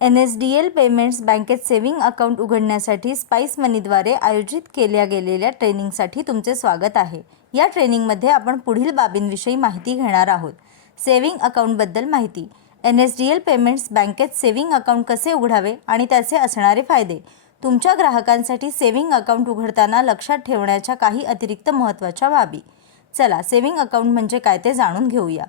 NSDL payments बँकेत saving account उघडण्यासाठी spice मनीद्वारे आयोजित केल्या गेलेल्या ट्रेनिंगसाठी तुमचे स्वागत आहे। या ट्रेनिंगमध्ये आपण पुढील बाबींविषयी माहिती घेणार आहोत। सेव्हिंग अकाउंटबद्दल माहिती, NSDL पेमेंट्स बँकेत सेव्हिंग अकाउंट कसे उघडावे आणि त्याचे असणारे फायदे, तुमच्या ग्राहकांसाठी सेव्हिंग अकाउंट उघडताना लक्षात ठेवण्याच्या काही अतिरिक्त महत्त्वाच्या बाबी। चला, सेव्हिंग अकाउंट म्हणजे काय ते जाणून घेऊया।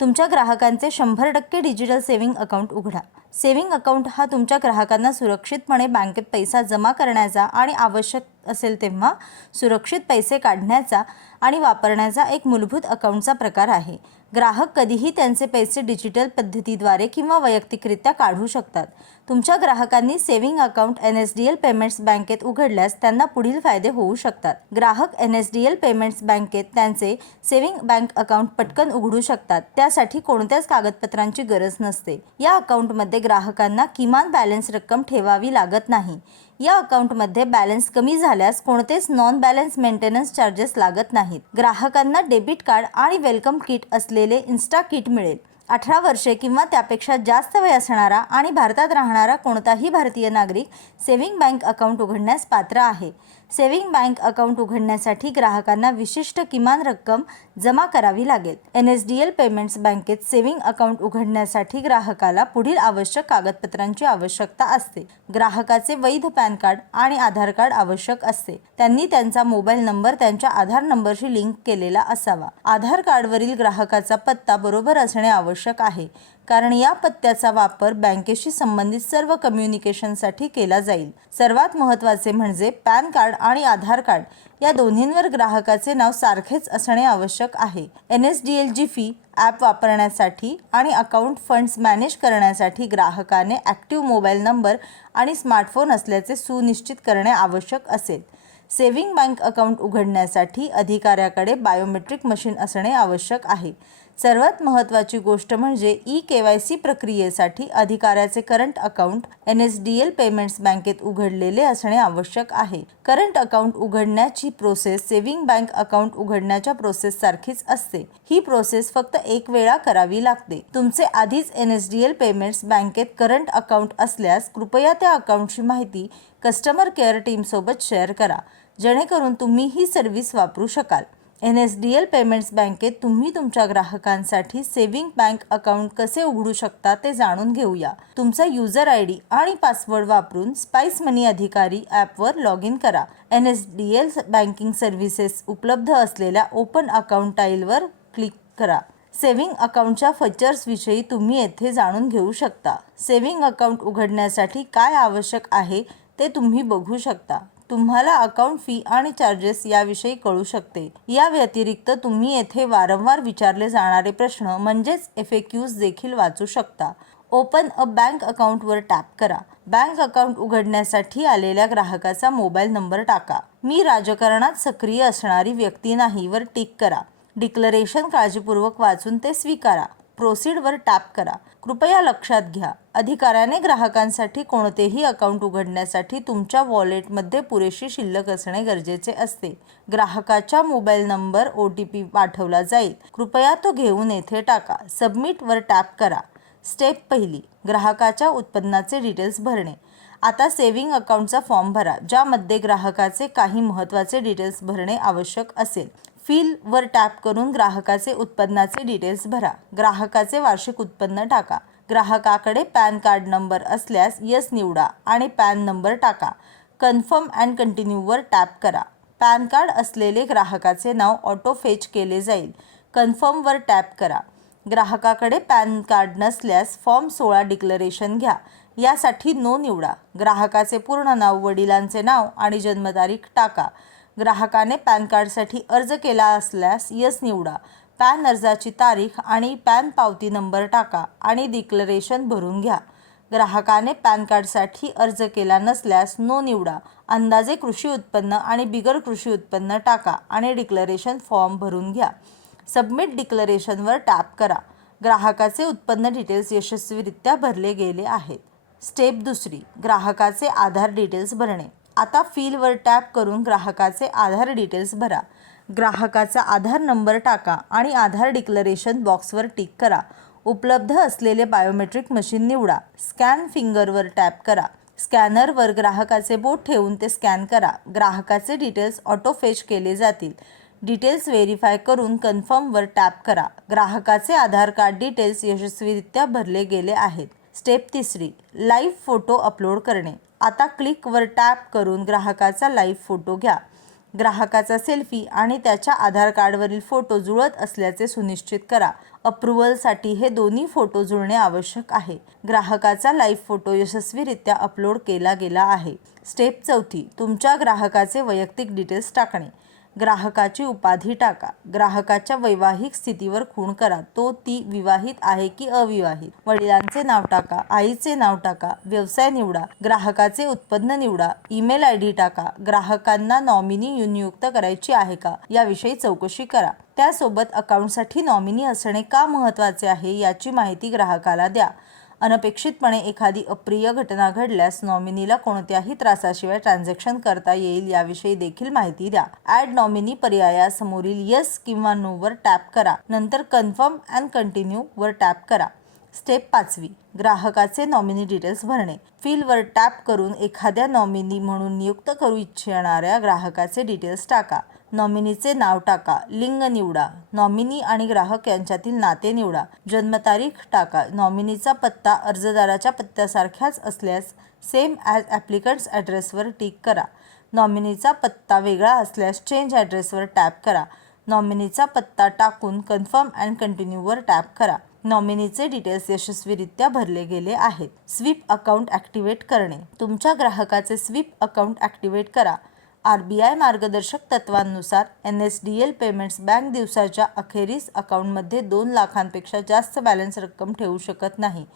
तुमच्या ग्राहकांचे 100% डिजिटल सेव्हिंग अकाउंट उघडा। सेव्हिंग अकाउंट हा तुमच्या ग्राहकांना सुरक्षितपणे बँकेत पैसा जमा करण्याचा आणि आवश्यक असेल तेव्हा सुरक्षित पैसे काढण्याचा आणि वापरण्याचा एक मूलभूत अकाउंटचा प्रकार आहे। ग्राहक कधीही त्यांचे पैसे डिजिटल पद्धतीद्वारे किंवा वैयक्तिकरित्या काढू शकतात। तुमच्या ग्राहकांनी सेव्हिंग अकाउंट NSDL पेमेंट्स बँकेत उघडल्यास त्यांना पुढील फायदे होऊ शकतात। ग्राहक NSDL पेमेंट्स बँकेत त्यांचे सेव्हिंग बँक अकाउंट पटकन उघडू शकतात। त्यासाठी कोणत्याच कागदपत्रांची गरज नसते। या अकाउंटमध्ये ग्राहकांना किमान बॅलन्स रक्कम ठेवावी लागत नाही। या अकाउंटमध्ये बॅलन्स कमी झाल्यास कोणतेच नॉन बॅलन्स मेंटेनन्स चार्जेस लागत नाहीत। ग्राहकांना डेबिट कार्ड आणि वेलकम किट असलेले इन्स्टा किट मिळेल। 18 वर्षे किंवा त्यापेक्षा जास्त वय असणारा आणि भारतात राहणारा कोणताही भारतीय नागरिक सेव्हिंग बँक अकाउंट उघडण्यास पात्र आहे। सेव्हिंग बँक अकाउंट उघडण्यासाठी ग्राहकांना विशिष्ट किमान रक्कम जमा करावी लागेल। NSDL पेमेंट्स बँकेत सेव्हिंग अकाउंट उघडण्यासाठी ग्राहकाला पुढील आवश्यक कागदपत्रांची आवश्यकता असते। ग्राहकाचे वैध पॅन कार्ड आणि आधार कार्ड आवश्यक असते। त्यांनी त्यांचा मोबाईल नंबर त्यांच्या आधार नंबरशी लिंक केलेला असावा। आधार कार्डवरील ग्राहकाचा पत्ता बरोबर असणे आवश्यक आहे, कारण या पत्त्याचा वापर बँकेशी संबंधित सर्व कम्युनिकेशनसाठी केला जाईल। सर्वात महत्त्वाचे म्हणजे पॅन कार्ड आणि आधार कार्ड या दोन्हींवर ग्राहकाचे नाव सारखेच असणे आवश्यक आहे। NSDL जिफी ॲप वापरण्यासाठी आणि अकाउंट फंड्स मॅनेज करण्यासाठी ग्राहकाने ॲक्टिव्ह मोबाईल नंबर आणि स्मार्टफोन असल्याचे सुनिश्चित करणे आवश्यक असेल। सेव्हिंग बँक अकाउंट उघडण्यासाठी अधिकाऱ्याकडे बायोमेट्रिक मशीन असणे आवश्यक आहे। सर्वात महत्त्वाची गोष्ट म्हणजे KYC प्रक्रियेसाठी अधिकाऱ्याचे करंट अकाउंट NSDL पेमेंट्स बँकेत उघडलेले असणे आवश्यक आहे। करंट अकाउंट उघडण्याची प्रोसेस सेव्हिंग बँक अकाउंट उघडण्याच्या प्रोसेस सारखीच असते। ही प्रोसेस फक्त एक वेळा करावी लागते। तुमचे आधीच NSDL पेमेंट्स बँकेत करंट अकाउंट असल्यास कृपया त्या अकाउंटची माहिती कस्टमर केअर टीमसोबत शेअर करा, जेणेकरून तुम्ही ही सर्व्हिस वापरू शकाल। NSDL पेमेंट्स बँकेत तुम्ही तुमच्या ग्राहकांसाठी सेव्हिंग बँक अकाउंट कसे उघडू शकता ते जाणून घेऊया। तुमचा यूजर ID आणि पासवर्ड वापरून स्पाइस मनी अधिकारी ॲपवर लॉग इन करा। NSDL बँकिंग सर्व्हिसेस उपलब्ध असलेल्या ओपन अकाउंट टाईलवर क्लिक करा। सेव्हिंग अकाउंटच्या फीचर्सविषयी तुम्ही येथे जाणून घेऊ शकता। सेव्हिंग अकाउंट उघडण्यासाठी काय आवश्यक आहे ते तुम्ही बघू शकता। तुम्हाला अकाउंट फी आणि चार्जेस याविषयी कळू शकते। या व्यतिरिक्त तुम्ही येथे वारंवार विचारले जाणारे प्रश्न म्हणजेच FAQs देखील वाचू शकता। ओपन अ बँक अकाउंटवर टॅप करा। बँक अकाउंट उघडण्यासाठी आलेल्या ग्राहकाचा मोबाईल नंबर टाका। मी राजकारणात सक्रिय असणारी व्यक्ती नाही वर टिक करा। डिक्लेरेशन काळजीपूर्वक वाचून ते स्वीकारा। प्रोसीडवर टॅप करा। कृपया लक्षात घ्या, अधिकाऱ्याने ग्राहकांसाठी कोणतेही अकाउंट उघडण्यासाठी तुमच्या वॉलेटमध्ये पुरेशी शिल्लक असणे गरजेचे असते। ग्राहकाच्या मोबाईल नंबर OTP पाठवला जाईल। कृपया तो घेऊन येथे टाका। सबमिटवर टॅप करा। स्टेप पहिली, ग्राहकाच्या उत्पन्नाचे डिटेल्स भरणे। आता सेव्हिंग अकाउंटचा फॉर्म भरा, ज्यामध्ये ग्राहकाचे काही महत्त्वाचे डिटेल्स भरणे आवश्यक असेल। फिल वर टॅप करून ग्राहकाचे उत्पन्नाचे डिटेल्स भरा। ग्राहकाचे वार्षिक उत्पन्न टाका। ग्राहकाकडे पॅन कार्ड नंबर असल्यास यस निवडा आणि पॅन नंबर टाका। कन्फर्म अँड कंटिन्यूवर टॅप करा। पॅन कार्ड असलेले ग्राहकाचे नाव ऑटो फेच केले जाईल। कन्फर्मवर टॅप करा। ग्राहकाकडे पॅन कार्ड नसल्यास फॉर्म 16 डिक्लेरेशन घ्या। यासाठी नो निवडा। ग्राहकाचे पूर्ण नाव, वडिलांचे नाव आणि जन्मतारीख टाका। ग्राहकाने पॅन कार्डसाठी अर्ज केला असल्यास यस निवडा। पॅन अर्जाची तारीख आणि पॅन पावती नंबर टाका आणि डिक्लेरेशन भरून घ्या। ग्राहकाने पॅन कार्डसाठी अर्ज केला नसल्यास नो निवडा। अंदाजे कृषी उत्पन्न आणि बिगर कृषी उत्पन्न टाका आणि डिक्लेरेशन फॉर्म भरून घ्या। सबमिट डिक्लेरेशनवर टॅप करा। ग्राहकाचे उत्पन्न डिटेल्स यशस्वीरित्या भरले गेले आहेत। स्टेप दुसरी, ग्राहकाचे आधार डिटेल्स भरणे। आता फिलवर टॅप करून ग्राहकाचे आधार डिटेल्स भरा। ग्राहकाचा आधार नंबर टाका आणि आधार डिक्लेरेशन बॉक्सवर टिक करा। उपलब्ध असलेले बायोमेट्रिक मशीन निवडा. स्कॅन फिंगरवर टॅप करा. स्कॅनरवर ग्राहकाचे बोट ठेवून ते स्कॅन करा. ग्राहकाचे डिटेल्स ऑटो फेच केले जातील. डिटेल्स व्हेरीफाय करून कन्फर्मवर टॅप करा. ग्राहकाचे आधार कार्ड डिटेल्स यशस्वीरित्या भरले गेले आहेत. स्टेप 3. लाईव्ह फोटो अपलोड करणे. आता क्लिकवर टॅप करून ग्राहकाचा लाईव्ह फोटो घ्या. ग्राहकाचा सेल्फी आणि त्याच्या आधार कार्डवरील फोटो जुळत असल्याचे सुनिश्चित करा. अप्रूव्हलसाठी हे दोन्ही फोटो जुळणे आवश्यक आहे. ग्राहकाचा लाईव्ह फोटो यशस्वीरित्या अपलोड केला गेला आहे. स्टेप 4. तुमच्या ग्राहकाचे वैयक्तिक डिटेल्स टाकणे. ग्राहकाची उपाधी टाका. ग्राहकाच्या वैवाहिक स्थितीवर खूण करा. ती विवाहित आहे की अविवाहित. वडिलांचे नाव टाका. आईचे नाव टाका. व्यवसाय निवडा. ग्राहकाचे उत्पन्न निवडा. ईमेल आयडी टाका. ग्राहकांना नॉमिनी नियुक्त करायची आहे का याविषयी चौकशी करा. त्यासोबत अकाउंटसाठी नॉमिनी असणे का महत्त्वाचे आहे याची माहिती ग्राहकाला द्या. अनपेक्षितपणे एखादी अप्रिय घटना घडल्यास नॉमिनीला कोणत्याही त्रासाशिवाय ट्रान्झॅक्शन करता येईल याविषयी देखील माहिती द्या. ॲड नॉमिनी पर्यायासमोरील येस किंवा नो वर टॅप करा. नंतर कन्फर्म अँड कंटिन्यू वर टॅप करा. स्टेप 5. ग्राहकाचे नॉमिनी डिटेल्स भरणे. फील्डवर टॅप करून एखाद्या नॉमिनी म्हणून नियुक्त करू इच्छिणाऱ्या ग्राहकाचे डिटेल्स टाका. नॉमिनीचे नाव टाका. लिंग निवडा. नॉमिनी आणि ग्राहक यांच्यातील नाते निवडा. जन्मतारीख टाका. नॉमिनीचा पत्ता अर्जदाराच्या पत्त्यासारखाच असल्यास सेम ॲज ॲप्लिकंट्स ॲड्रेसवर टिक करा. नॉमिनीचा पत्ता वेगळा असल्यास चेंज ॲड्रेसवर टॅप करा. नॉमिनीचा पत्ता टाकून कन्फर्म अँड कंटिन्यूवर टॅप करा. नॉमिनीचे डिटेल्स यशस्वीरित्या भरले गेले आहेत. स्वीप अकाउंट ॲक्टिवेट करणे. तुमच्या ग्राहकाचे स्वीप अकाउंट ॲक्टिवेट करा. RBI मार्गदर्शक तत्वांनुसार NSDL पेमेंट्स बँक दिवसाच्या अखेरीस अकाउंटमध्ये 2 लाखांपेक्षा जास्त बॅलन्स रक्कम ठेवू शकत नाही.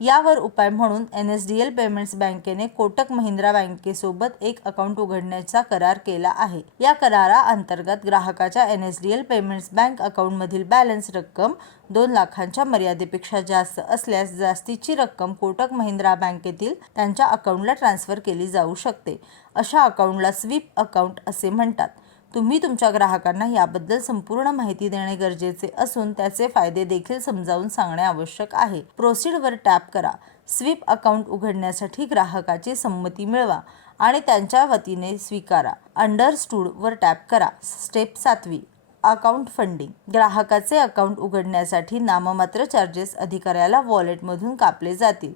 यावर उपाय म्हणून NSDL पेमेंट्स बँकेने कोटक महिंद्रा बँकेसोबत एक अकाउंट उघडण्याचा करार केला आहे. या कराराअंतर्गत ग्राहकाच्या NSDL पेमेंट्स बँक अकाउंटमधील बॅलन्स रक्कम 2 लाखांच्या मर्यादेपेक्षा जास्त असल्यास जास्तीची रक्कम कोटक महिंद्रा बँकेतील त्यांच्या अकाउंटला ट्रान्स्फर केली जाऊ शकते. अशा अकाउंटला स्वीप अकाउंट असे म्हणतात. तुम्ही तुमच्या ग्राहकांना याबद्दल संपूर्ण माहिती देणे गरजेचे असून त्याचे फायदे देखील समजावून सांगणे आवश्यक आहे. प्रोसीडवर टॅप करा. स्वीप अकाउंट उघडण्यासाठी ग्राहकाची संमती मिळवा आणि त्यांच्या वतीने स्वीकारा. अंडरस्टूड वर टॅप करा. स्टेप 7. Account funding. ग्राहकाचे अकाउंट उघडण्यासाठी नाममात्र चार्जेस अधिकाऱ्याला वॉलेटमधून कापले जातील.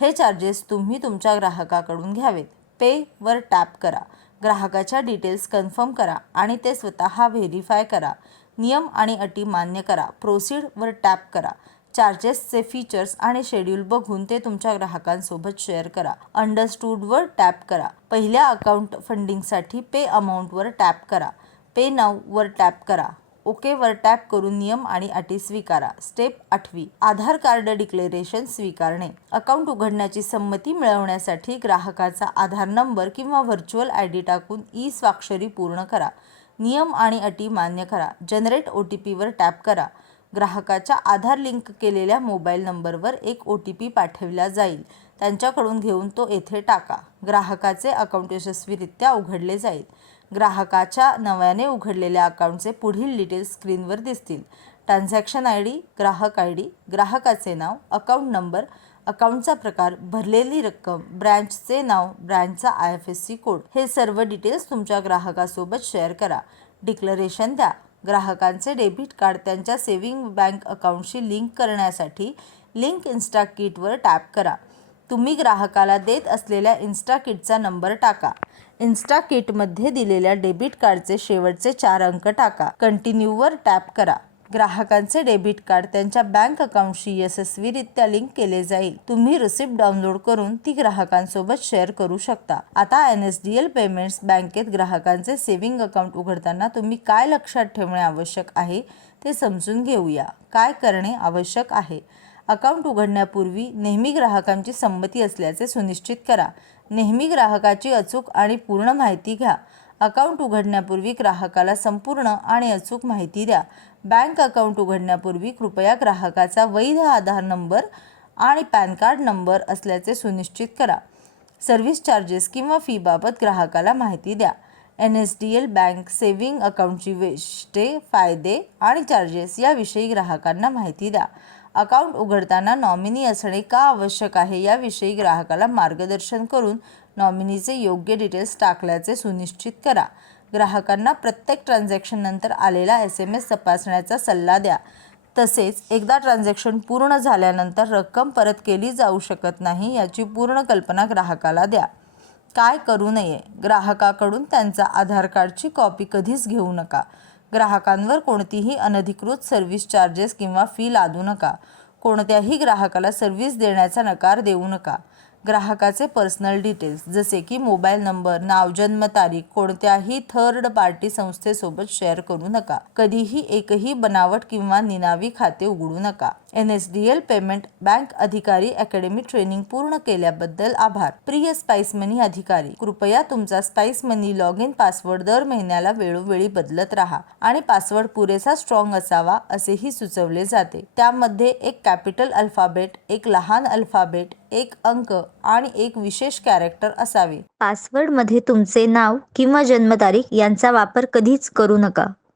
हे चार्जेस तुम्ही तुमच्या ग्राहकाकडून घ्यावेत. पे वर टॅप करा. ग्राहकाच्या डिटेल्स कन्फर्म करा आणि ते स्वतः व्हेरीफाय करा. नियम आणि अटी मान्य करा. प्रोसीड वर टॅप करा. चार्जेसचे फीचर्स आणि शेड्यूल बघून ते तुमच्या ग्राहकांसोबत शेअर करा. अंडरस्टूड वर टॅप करा. पहिल्या अकाउंट फंडिंगसाठी पे अमाऊंटवर टॅप करा. पे नाऊ वर टॅप करा. ओके वर टॅप करून नियम आणि अटी स्वीकारा. स्टेप 8. आधार कार्ड डिक्लेरेशन स्वीकारणे. अकाउंट उघडण्याची संमती मिळवण्यासाठी ग्राहकाचा आधार नंबर किंवा व्हर्च्युअल ID टाकून स्वाक्षरी पूर्ण करा. नियम आणि अटी मान्य करा. जनरेट OTP वर टॅप करा. ग्राहकाच्या आधार लिंक केलेल्या मोबाईल नंबरवर एक OTP पाठविला जाईल. त्यांच्याकडून घेऊन तो येथे टाका. ग्राहकाचे अकाउंट यशस्वीरित्या उघडले जाईल. ग्राहकाच्या नव्याने उघडलेल्या अकाउंटचे पुढील डिटेल्स स्क्रीनवर दिसतील. ट्रान्झॅक्शन ID, ग्राहक ID, ग्राहकाचे नाव, अकाउंट नंबर, अकाउंटचा प्रकार, भरलेली रक्कम, ब्रँचचे नाव, ब्रँचचा IFSC कोड. हे सर्व डिटेल्स तुमच्या ग्राहकासोबत शेअर करा. डिक्लेरेशन द्या. ग्राहकांचे डेबिट कार्ड त्यांच्या सेव्हिंग बँक अकाउंटशी लिंक करण्यासाठी लिंक इन्स्टाकिटवर टॅप करा. तुम्ही ग्राहकाला देत असलेल्या इन्स्टाकिटचा नंबर टाका. इन्स्टाकिटमध्ये दिलेल्या डेबिट कार्डचे शेवटचे 4 अंक टाका. कंटिन्यूवर टॅप करा. ग्राहकांचे डेबिट कार्ड त्यांच्या बँक अकाउंटशी यशस्वीरित्या लिंक केले जाईल. तुम्ही रिसिप्ट डाउनलोड करून ती ग्राहकांसोबत शेअर करू शकता. आता NSDL पेमेंट्स बँकेत ग्राहकांचे सेव्हिंग अकाउंट उघडताना तुम्ही काय लक्षात ठेवणे आवश्यक आहे ते समजून घेऊया. काय करणे आवश्यक आहे? अकाउंट उघडण्यापूर्वी नेहमी ग्राहकांची संमती असल्याचे सुनिश्चित करा. नेहमी ग्राहकाची अचूक आणि पूर्ण माहिती घ्या. अकाउंट उघडण्यापूर्वी ग्राहकाला संपूर्ण आणि अचूक माहिती द्या. बँक अकाउंट उघडण्यापूर्वी कृपया ग्राहकाचा वैध आधार नंबर आणि पॅन कार्ड नंबर असल्याचे सुनिश्चित करा. सर्व्हिस चार्जेस किंवा फीबाबत ग्राहकाला माहिती द्या. NSDL बँक सेव्हिंग अकाउंटची वैशिष्ट्ये, फायदे आणि चार्जेस याविषयी ग्राहकांना माहिती द्या. अकाउंट उघडताना नॉमिनी असणे का आवश्यक आहे याविषयी ग्राहकाला मार्गदर्शन करून नॉमिनीचे योग्य डिटेल्स टाकल्याचे सुनिश्चित करा. ग्राहकांना प्रत्येक ट्रान्झॅक्शननंतर आलेला SMS तपासण्याचा सल्ला द्या. तसेच एकदा ट्रान्झॅक्शन पूर्ण झाल्यानंतर रक्कम परत केली जाऊ शकत नाही याची पूर्ण कल्पना ग्राहकाला द्या. काय करू नये? ग्राहकाकडून त्यांचा आधार कार्डची कॉपी कधीच घेऊ नका. ग्राहकांवर कोणतीही अनधिकृत सर्व्हिस चार्जेस किंवा फी लादू नका. कोणत्याही ग्राहकाला सर्व्हिस देण्याचा नकार देऊ नका. ग्राहकाचे पर्सनल डिटेल्स जसे की मोबाईल नंबर, नाव, जन्मतारीख कोणत्याही थर्ड पार्टी संस्थेसोबत शेअर करू नका. कधीही एकही बनावट किंवा निनावी खाते उघडू नका. NSDL पेमेंट बँक अधिकारी अकॅडमी ट्रेनिंग पूर्ण केल्याबद्दल आभार. प्रिय स्पाइस मनी अधिकारी, कृपया तुमचा spice money log in password दर महिन्याला वेळोवेळी बदलत राहा आणि पासवर्ड पुरेसा स्ट्रॉंग असावा असेही सुचवले जाते. त्यामध्ये एक कॅपिटल अल्फाबेट, एक लहान अल्फाबेट, एक अंक आणि एक विशेष कॅरेक्टर असावे. पासवर्डमध्ये तुमचे नाव किंवा जन्मतारीख यांचा वापर कधीच करू नका.